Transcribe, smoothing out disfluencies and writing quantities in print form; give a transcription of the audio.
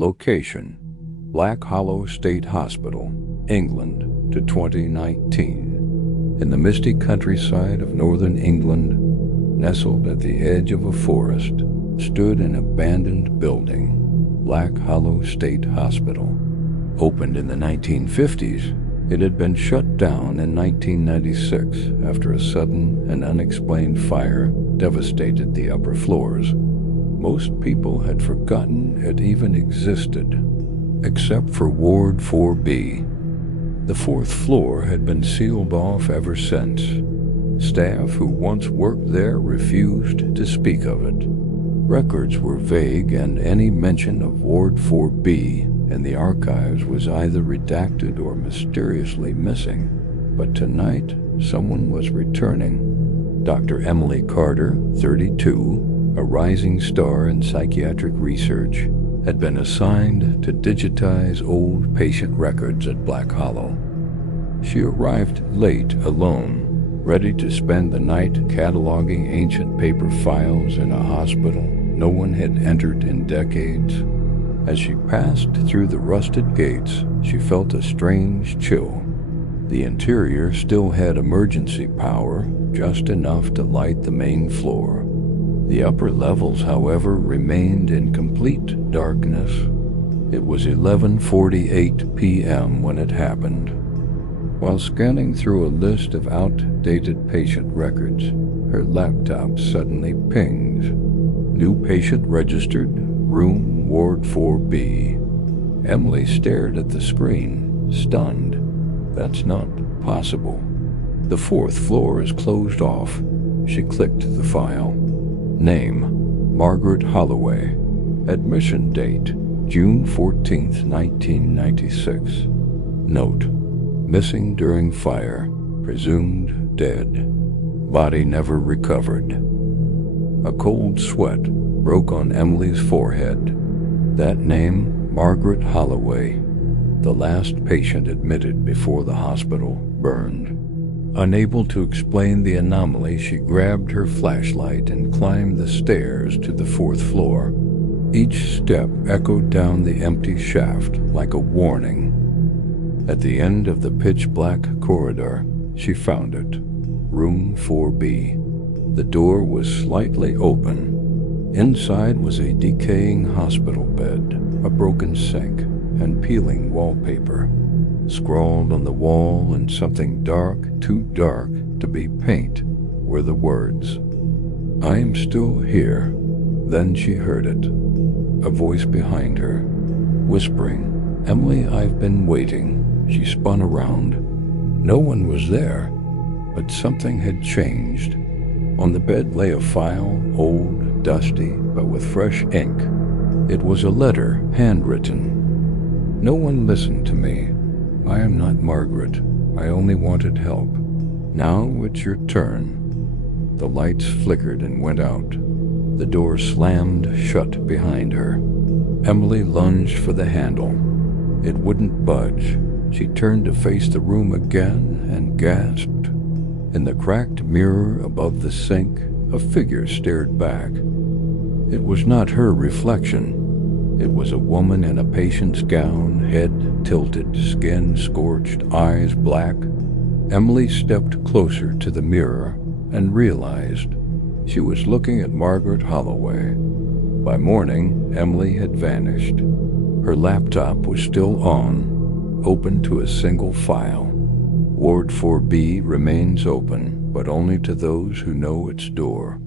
Location: Black Hollow State Hospital, England to 2019. In the misty countryside of northern England, nestled at the edge of a forest, stood an abandoned building, Black Hollow State Hospital. Opened in the 1950s, it had been shut down in 1996 after a sudden and unexplained fire devastated the upper floors. Most people had forgotten it even existed, except for Ward 4B. The fourth floor had been sealed off ever since. Staff who once worked there refused to speak of it. Records were vague, and any mention of Ward 4B in the archives was either redacted or mysteriously missing. But tonight, someone was returning. Dr. Emily Carter, 32, a rising star in psychiatric research, had been assigned to digitize old patient records at Black Hollow. She arrived late alone, ready to spend the night cataloging ancient paper files in a hospital no one had entered in decades. As she passed through the rusted gates, she felt a strange chill. The interior still had emergency power, just enough to light the main floor. The upper levels, however, remained in complete darkness. It was 11:48 p.m. when it happened. While scanning through a list of outdated patient records, her laptop suddenly pinged. New patient registered, room Ward 4B. Emily stared at the screen, stunned. That's not possible. The fourth floor is closed off. She clicked the file. Name: Margaret Holloway. Admission date: June 14, 1996. Note: missing during fire, presumed dead. Body never recovered. A cold sweat broke on Emily's forehead. That name, Margaret Holloway, the last patient admitted before the hospital burned. Unable to explain the anomaly, she grabbed her flashlight and climbed the stairs to the fourth floor. Each step echoed down the empty shaft like a warning. At the end of the pitch-black corridor, she found it. Room 4B. The door was slightly open. Inside was a decaying hospital bed, a broken sink, and peeling wallpaper. Scrawled on the wall in something dark, too dark to be paint, were the words, "I am still here." Then she heard it. A voice behind her, whispering, "Emily, I've been waiting." She spun around. No one was there, but something had changed. On the bed lay a file, old, dusty, but with fresh ink. It was a letter, handwritten. "No one listened to me. I am not Margaret. I only wanted help. Now it's your turn." The lights flickered and went out. The door slammed shut behind her. Emily lunged for the handle. It wouldn't budge. She turned to face the room again and gasped. In the cracked mirror above the sink, a figure stared back. It was not her reflection. It was a woman in a patient's gown, head tilted, skin scorched, eyes black. Emily stepped closer to the mirror and realized she was looking at Margaret Holloway. By morning, Emily had vanished. Her laptop was still on, open to a single file. Ward 4B remains open, but only to those who know its door.